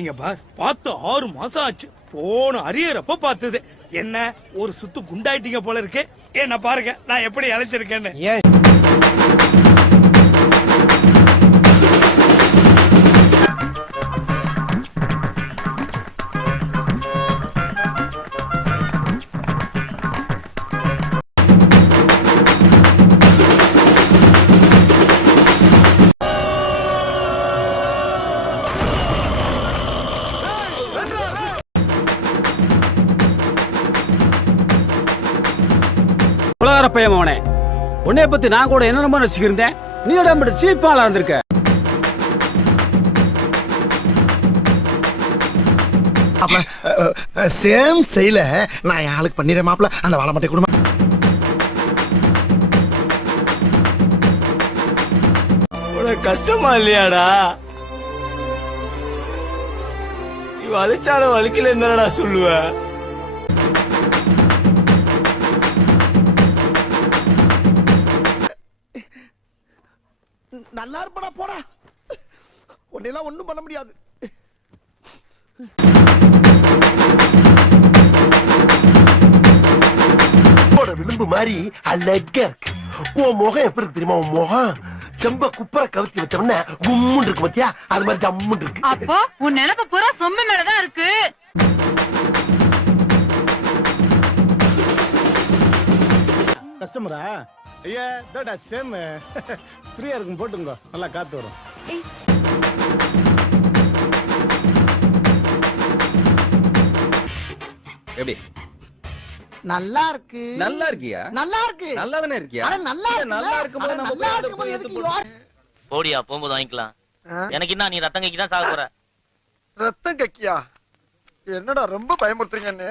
இருக்கீங்க பாஸ்? பார்த்து 6 மாசம் ஆச்சு. போன அரியறப்ப பார்த்தது. என்ன ஒரு சுத்து குண்டாயிட்டீங்க போல இருக்கு. என்ன பாருங்க நான் எப்படி அழைச்சிருக்கேன்னு. பையன் உன்னைய பத்தி நான் கூட என்ன ரொம்ப ரசிக்கிறேன். நீ உடம்பு சீப்பாளா இருந்திருக்க. சேம் செய்யல நான் யாருக்கு பண்ணிடுறேன் மாப்பிள்ள. அந்த வாழை மட்டை குடும்பம் கஷ்டமா இல்லையாடா? நீ வலிச்சாலும் வலிக்கல என்னடா சொல்லுவ? நல்லா இருப்படா போடா. உன்னெல்லாம் ஒண்ணும் பண்ண முடியாது. விளிம்பு மாதிரி அழகா இருக்கு. உன் முகம் எப்படி இருக்கு தெரியுமா? உன் முகம் செம்ப குப்பரை கவுத்தி வச்சோம்னா கும்முன்னு இருக்கு பத்தியா? அது மாதிரி ஜம்முன்னு இருக்கு. அப்போ உன் நினைப்பு பூரா சொம்பு மேலதான் இருக்கு. கஸ்டமரா? ஐயா தோடா சேம் ஃப்ரீயா இருக்கும் போட்டுங்க. நல்லா காத்து வரும். எப்படி? நல்லா இருக்கு. நல்லா இருக்கியா? நல்லா இருக்கு. நல்லா தானே இருக்கியா? அட நல்லா இருக்கு. நல்லா இருக்கும்போது நம்ம போடியா போகும்போது வாங்கிக்கலாம். எனக்கு என்ன, நீ ரத்தம் கைக்கு தான் சாக போற. ரத்தம் கக்கியா? என்னடா ரொம்ப பயமுறுத்துறீங்க.